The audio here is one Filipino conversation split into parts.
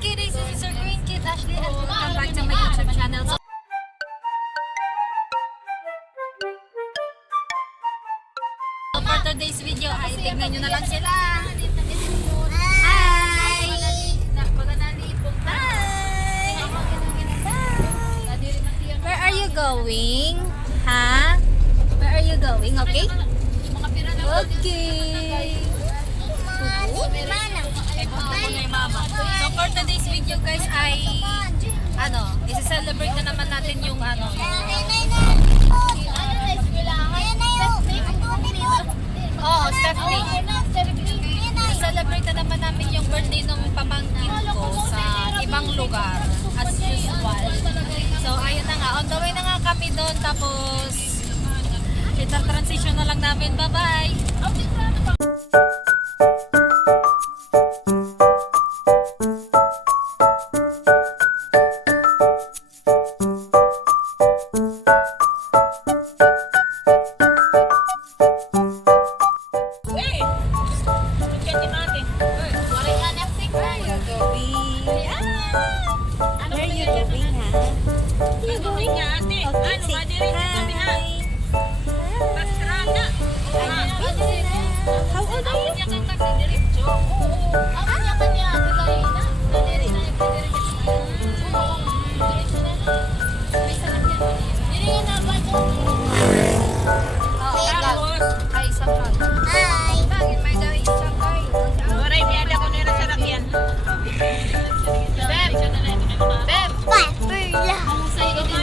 Okay, this is Sir Green Kid Ashley and welcome back to my YouTube channel. So for today's video ay tingnan nyo na lang sila. Hi! Where are you going? Ha? Where are you going? Okay? Okay. So for today's video guys ay isi-celebrate na naman natin yung Stephanie. I-celebrate na naman namin yung birthday ng pamangkin ko sa ibang lugar as usual. So ayun na nga, on the way na nga kami doon, tapos transition na lang namin. Bye-bye!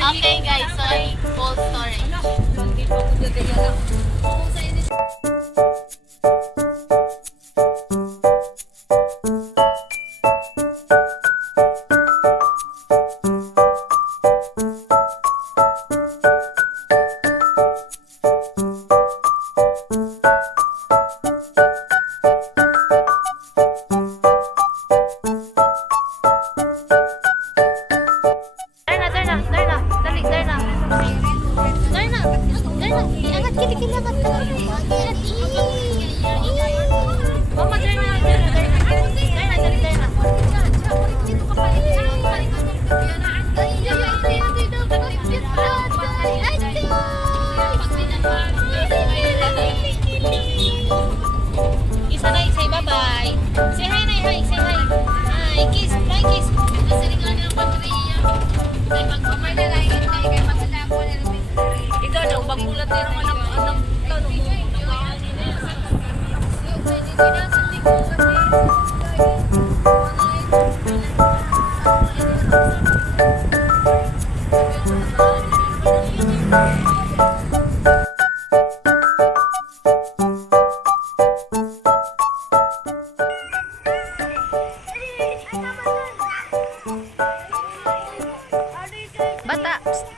Okay guys, so full story.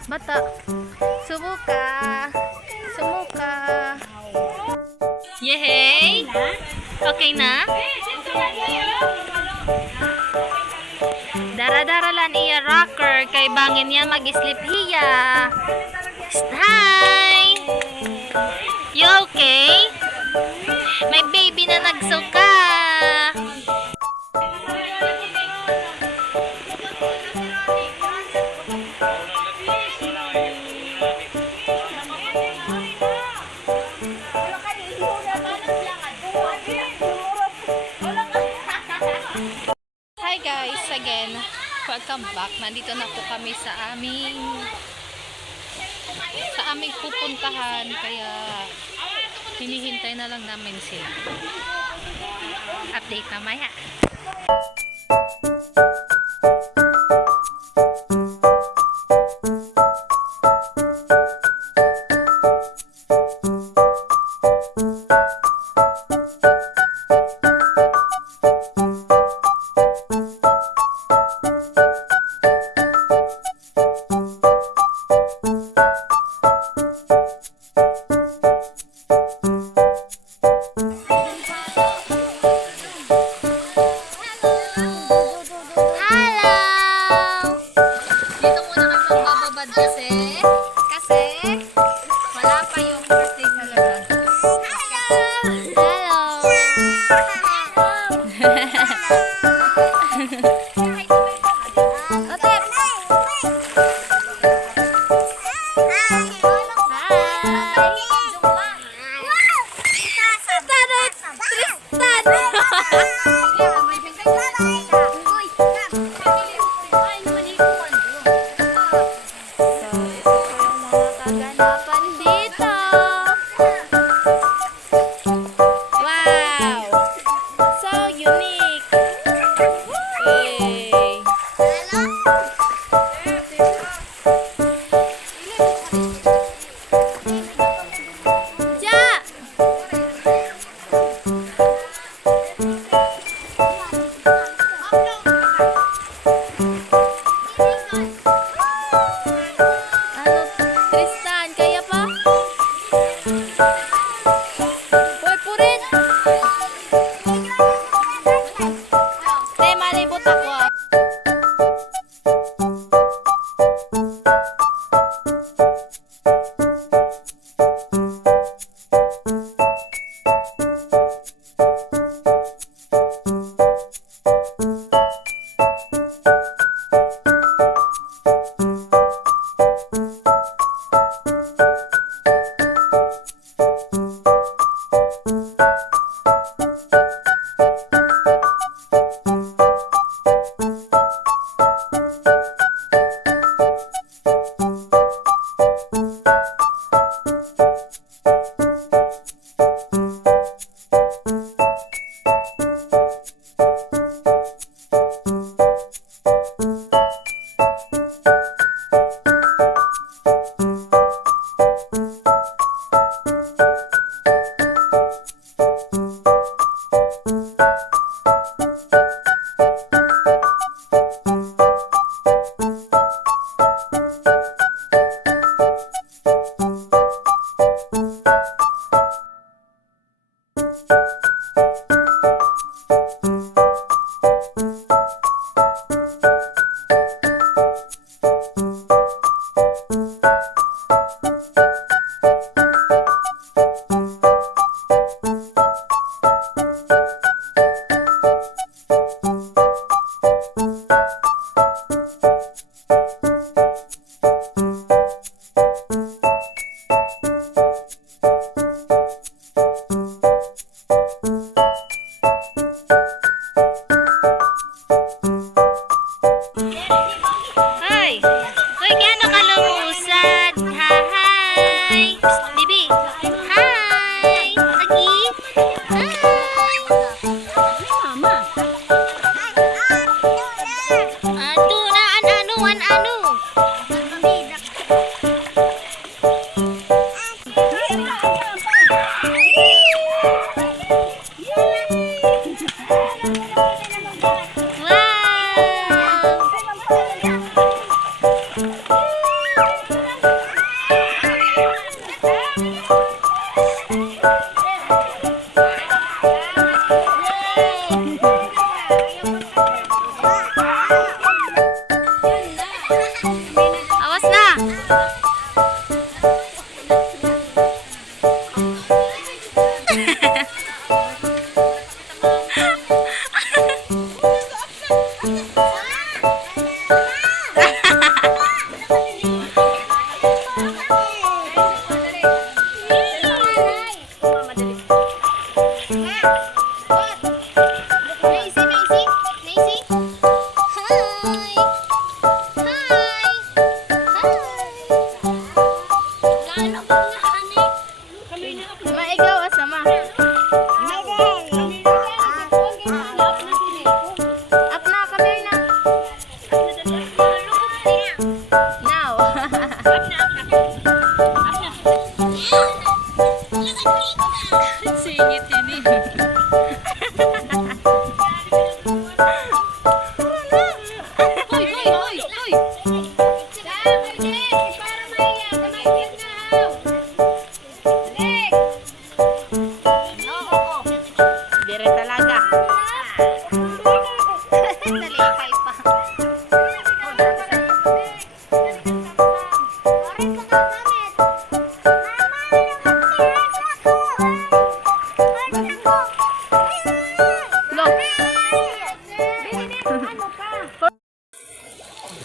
Bata, sumuka. Yehey! Okay na? Dara-dara lang iya rocker, kay bangin yan mag-sleep hiya. Hi! You okay? May baby na nagsuka. Hi guys, again, welcome back. Nandito na po kami sa aming pupuntahan, kaya hinihintay na lang namin sila. Update mamaya. Hello. palibot ako.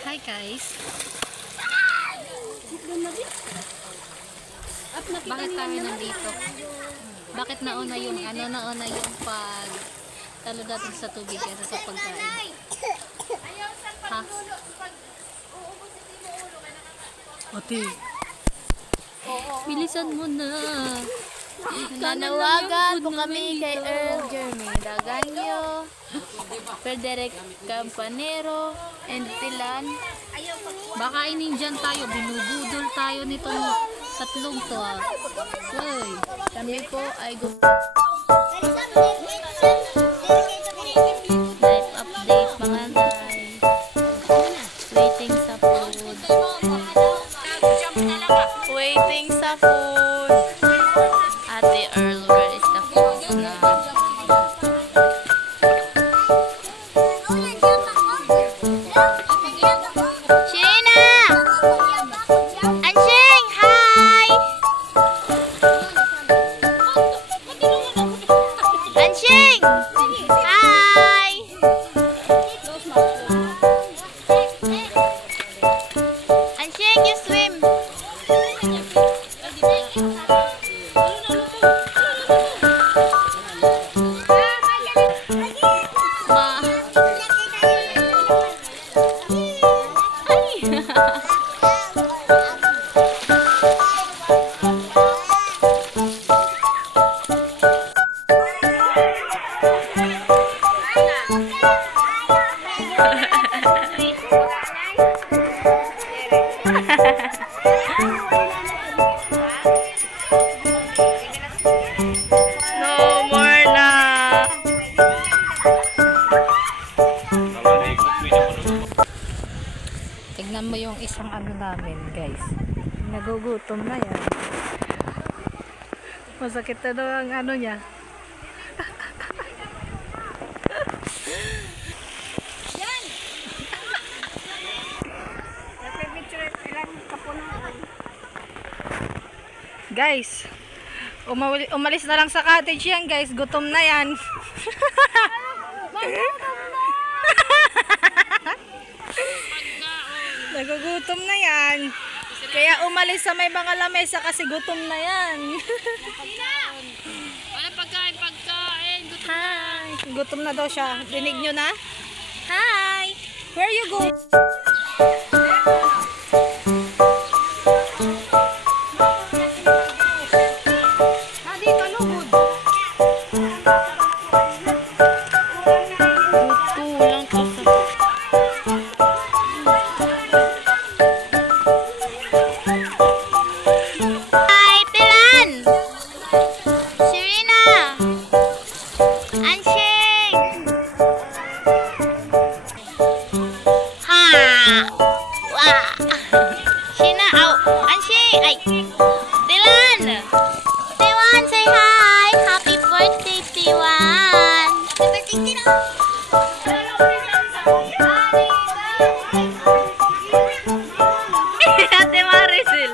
Hi guys. Bakit tayo nandito? Bakit nauna yung pag talo natin sa tubig kaysa sa pagkain? Ha? Ate. Bilisan mo na. Nanawagan po kami kay Earl Jeremy Daganyo, Frederick Campanero, and Thylane. Baka inindiyan tayo, binubudol tayo nitong tatlong to. Uy, Kami po ay life update mga guys. Waiting sa food. waiting sa food. Ate Earl, where is the food na? No more na. Tignan mo yung isang ano namin, guys. Nagugutom na yan. Masakit na daw ang ano niya. Guys, umalis na lang sa cottage yan, guys. Gutom na yan. Nagugutom na yan. Kaya umalis sa may mga lamesa kasi gutom na yan. Wala pagkain. Gutom Hi. Gutom na daw siya. Dinig nyo na? Hi. Where you go? Hadi ka lugod. Kulang ka sa... Hi, Thylane! Ansherina! Ansheng! Ha! Wah! Shina! Au! Ansheng! Ay! Thylane! Thylane, say hi! Happy birthday, Thylane! Happy birthday, Ate Maricel.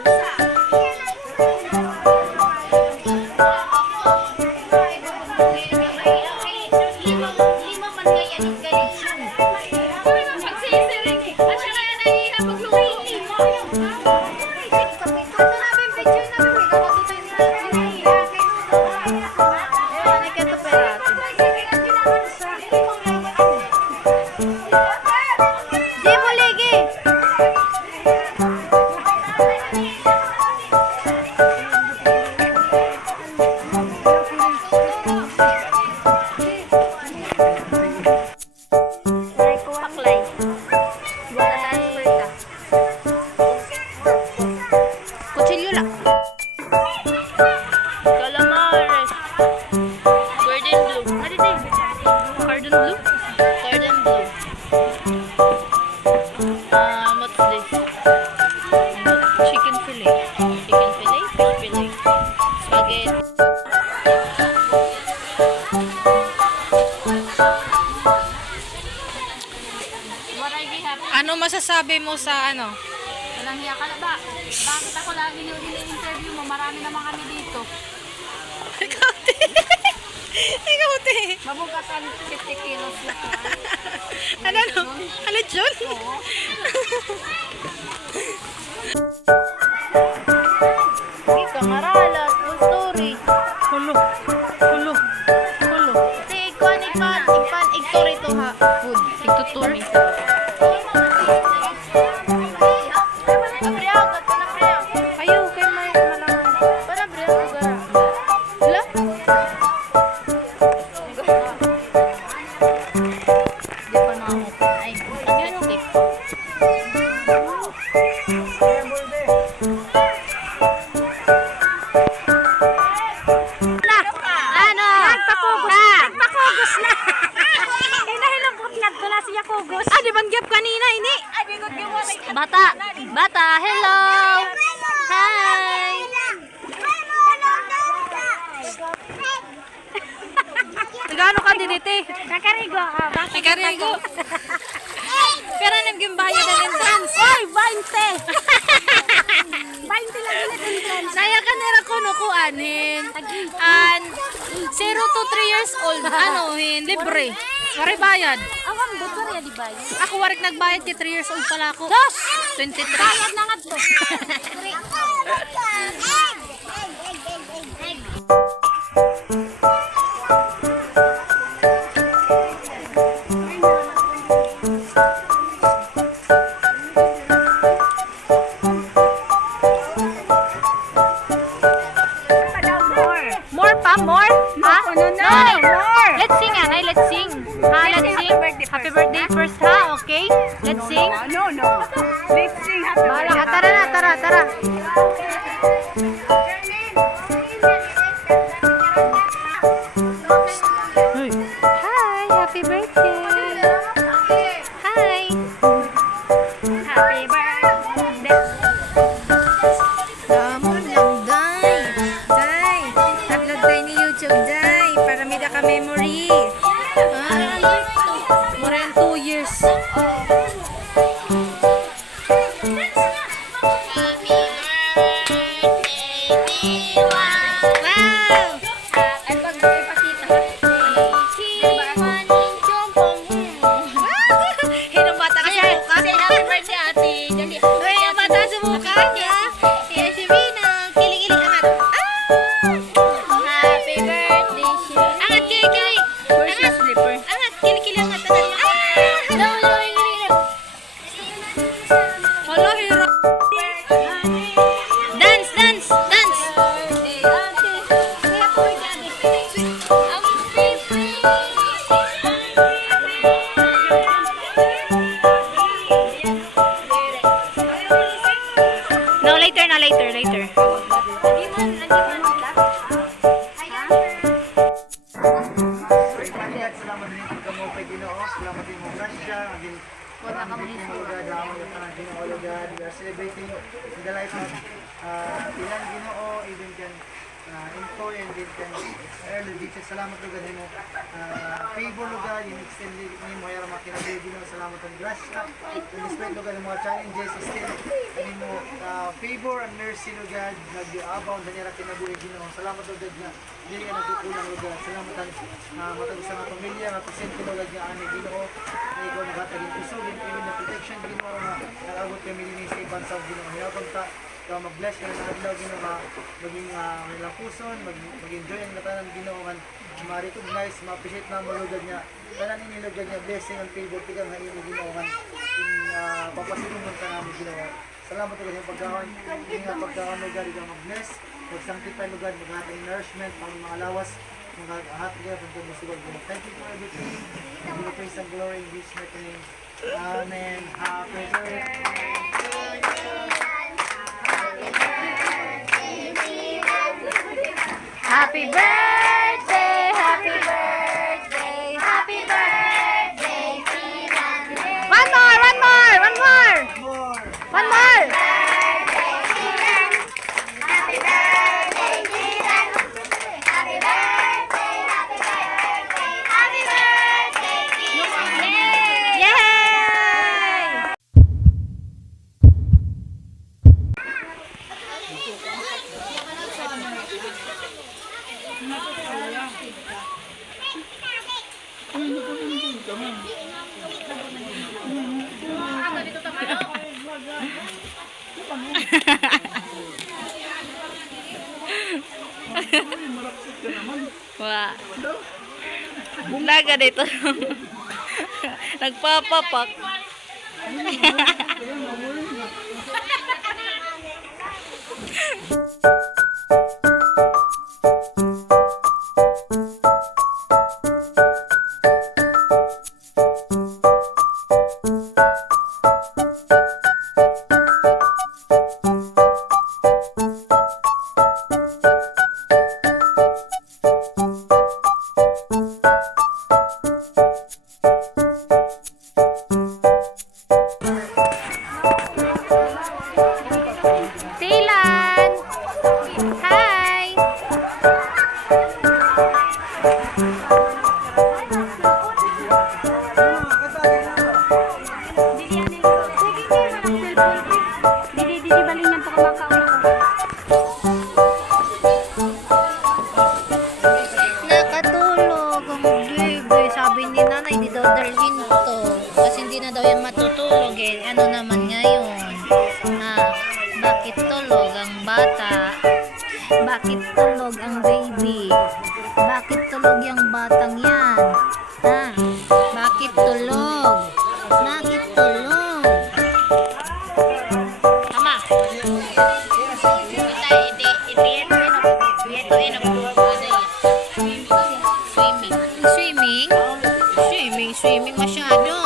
Kutsilyo lang. Calamares. Gordon blue. What is it? Cordon bleu. Gordon blue. What's this? Chicken fillet. Chicken fillet? Fish fillet? Spaghetti. Waray happy. Ano masasabi mo sa ano? Walang hiya ka na ba? Bakit ako lagi yung ini-interview mo? Marami naman kami dito. Ikaw te. Ikaw te. Mabugatan 50 kilos na. Ano no? Ano John? Oo. Hindi ka maralat. Full story. Hulo. Hulo. Hulo. Ikuan, igtory to ha. Food. Igtuturi. Ayaw kay may malaman. Para briyaw gara. Wala? Di pa nakamutin. Ay, plastic. Ano? Nagpakugos na. Kaya nahilabot nga ko na siya kugos. Ah, di banggap kanina ini. Bata, hello. Hi. Nagano ka dinite? Nakarigo ka. Bakit Ikarigo. Pero naging bayad ng entrance. Oy, 20! 20 lang yun ang entrance. Naya ka nila kuno ko anin. And 0 to 3 years old. Ano, libre. Wari bayad. Awang buto rin, di ba? Ako warik nagbayad kay 3 years old pala ako. 23. Bayad na nga to. More pa? More? Ha? No, more. Let's sing, Anay. Let's sing. Ha, let's sing. Happy birthday first. first, ha? Okay? Let's sing. No. Let's sing happy Bala ka. Tara na, tara. Hi, happy birthday. Hi. Happy birthday. Damon lang, Day. Day. Upload tayo ni YouTube, Day. Para may ka memory. More than 2 years. Wow! Ay, pag ipakita. Hinong bata kasi buka. Say happy birthday, ate. Dali. Uy, ang bata sa mukha niya. Si Ansherina. Kiling-kiling angat. Happy birthday, Sherina. Angat, kiling-kiling. Angat. Angat, kiling-kiling angat. Hala, hero. Dance. No, later na, later. Salamat din sa mo kay Ginoo. Salamat din mo grasya. Wala ka mo we are celebrating the life of ilang Ginoo, even can info and din can early dito. Salamat lugad mo. Favor lugad yung extend ni mo yara makinabi Ginoo. Salamat ang grasya. Despite lugad ng mga challenges still ani mo favor and mercy lugad nag-abound na nira kinabuhi Ginoo. Salamat lugad nga dili ka nagkukulang lugad. Salamat ang matag sa mga pamilya nga presente lugad nga ani Ginoo. Ikaw nagatagin kusog and even na protection Ginoo nga nag-abot kami din sa ibang sa Ginoo. Hinapon ta mag-bless ka na adlaw Ginoo maging nilang puson, mag-enjoy ang katanan Ginoo nga ma-recognize, ma-appreciate na mo lugad niya. Tanan ini lugad niya blessing and favor tigang nga imo Ginoo nga papasilungan ka namin Ginoo. Salamat lugad sa pagkaon. Nga pagkaon lugad ikaw mag-bless, mag-sanctify lugad, mag-hatag nourishment pang mga lawas, mag-hatag ka pang tumusigod Ginoo. Thank you for everything. Give you praise and glory in Jesus' mighty name. Amen. Happy birthday. Happy birthday, happy birthday, happy birthday, One more. Happy birthday, Dylan. Happy birthday, happy birthday, happy birthday, Dylan. Yay! Wah. Laga dito. Nagpapapak. Thylane! Hi! Didi baling ng pakamakaon. Nakatulog ang baby. Sabi ni nanay, di daw dalhin to. Kasi hindi na daw yan matutulog eh. Ano naman ngayon? Bakit tulog ang bata? Bakit tulog ang baby? Bakit tulog yung batang yan? Bakit tulog? Bakit tulog? Tama. Swimming masyado.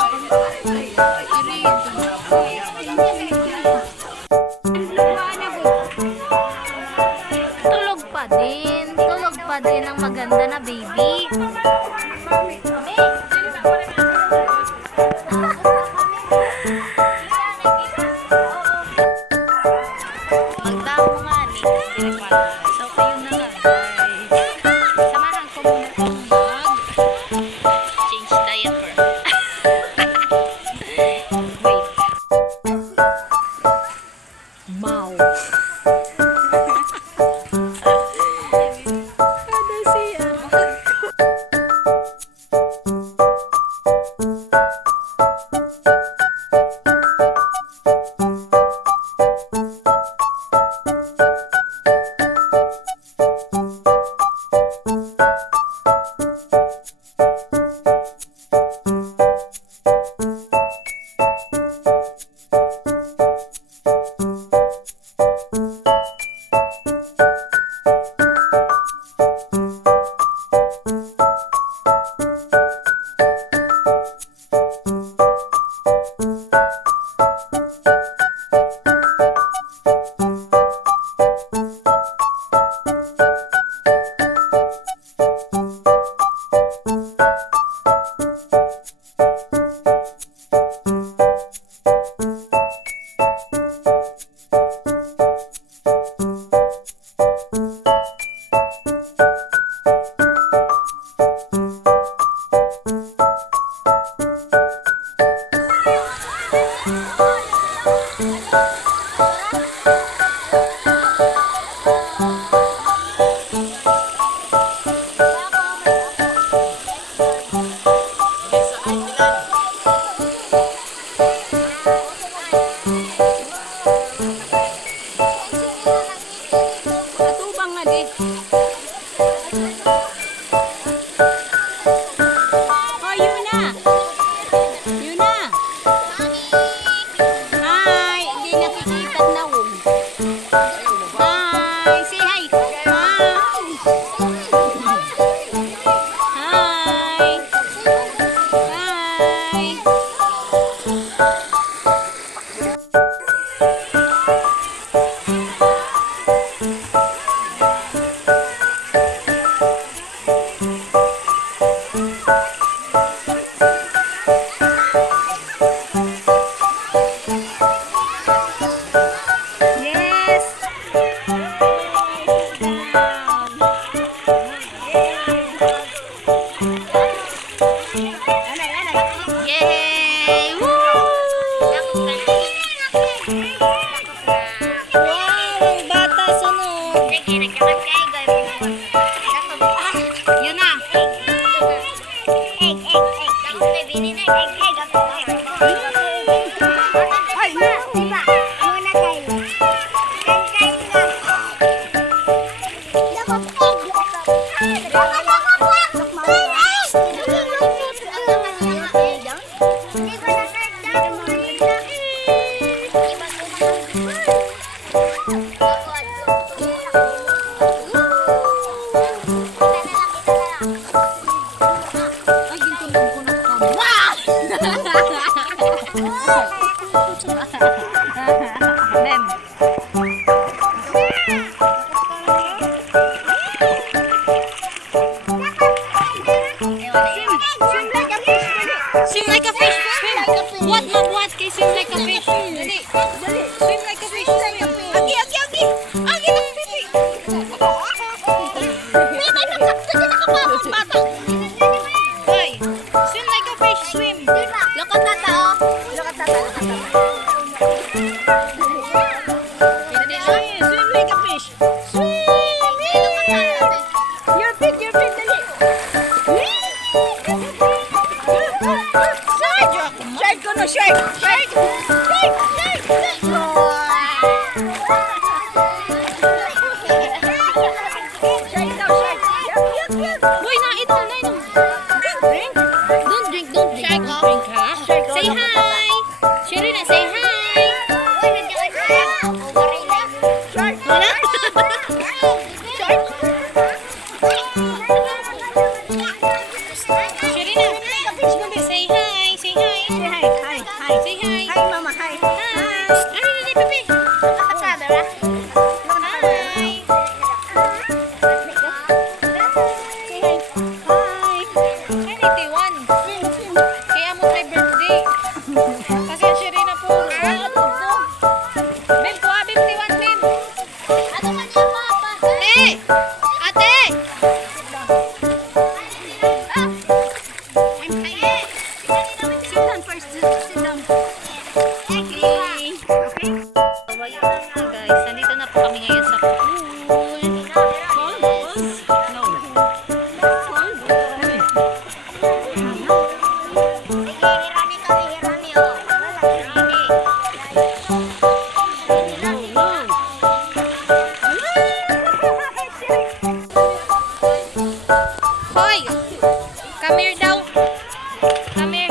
Swim like a fish. Swim. What, ma'am? What? Kay swim like a fish. Dali. Swim like a fish. Swim. Agi, agi, agi. Agi ng pipi. Hoy. Swim like a fish. Swim. Look at tata, oh. Look at tata. Dali, swim like a fish. Swim. Your feet, dali. Shark ko no, shark! Shark! Shark! Shark! Shark daw, shark! Uy, nainom! Drink! Don't drink! Shark, drink ha? Say hi! Sherina, say hi! Shark! Wala? Shark! Sherina, say hi! Say hi! Say hi! Hi, mama, hi! Hi! Ano na ni Pepe? Hi! Say hi! Hi! Ay, 91! Kaya mo my birthday! Kasi ang Sherina po! Mem, kuha 51, Mem! Ano man yan, papa? Ate! Ate! Sit down first. Sit down. Okay. So, ayun na nga guys. Nandito na po kami ngayon sa pool. No. Hirami kami, hirami, oh. Hirami. Hoy! Come here daw. Come here.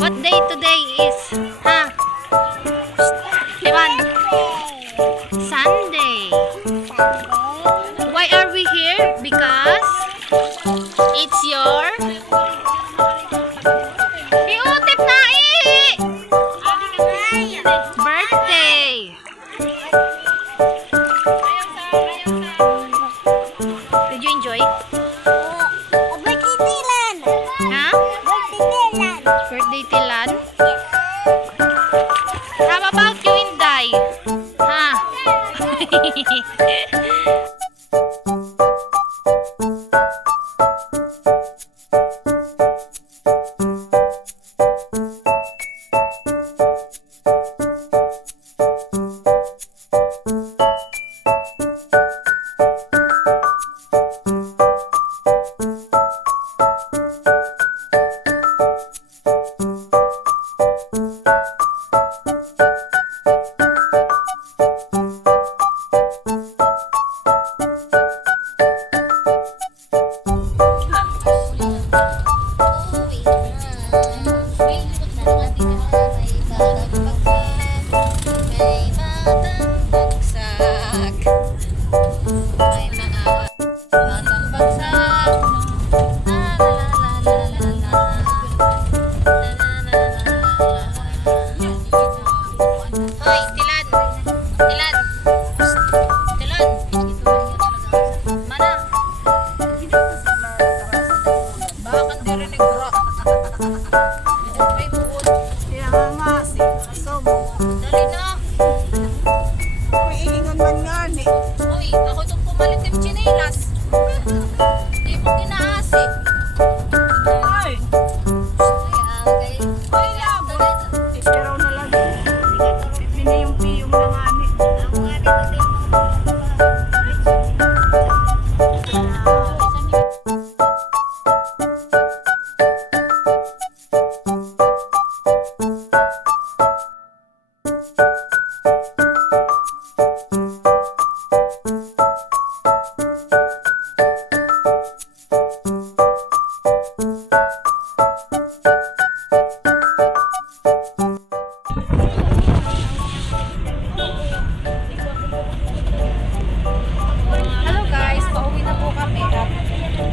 What day today is? Ha? Ewan. Sunday. Why are we here? Because it's your Iutip na birthday. Did you enjoy? Ha? Birthday Thylane? How about you, Inday? Ha?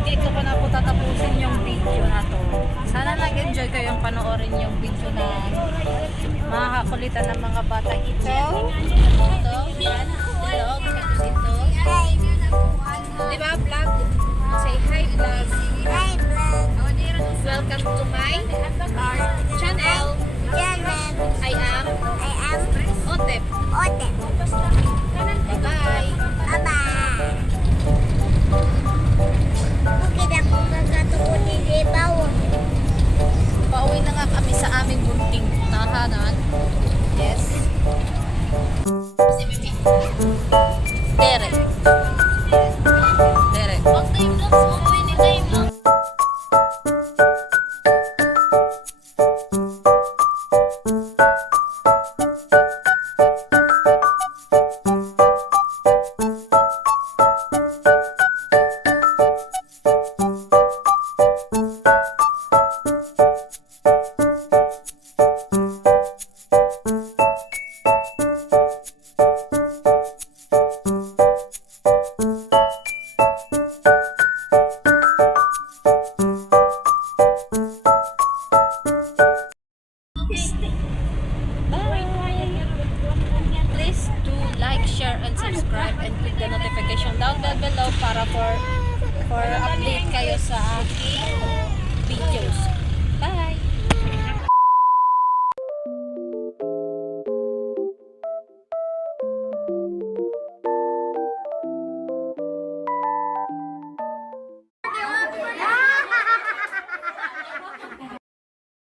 dito ko na po tatapusin yung video na to. Sana nag-enjoy kayong panoorin yung video na makakakulitan ng mga bata ito. Ito, yan, vlog, ito. Diba, vlog? Say hi, vlog. Hi, vlog. Welcome to my channel. Janet. I am I am Otep. Otem. Bye-bye. Bye-bye. Bukid ako gagatuon ni Libaw. Pauwi na nga kami sa aming bunting tahanan. Yes. Derek. Derek. Please do like, share, and subscribe and click the notification down below para for update kayo sa aking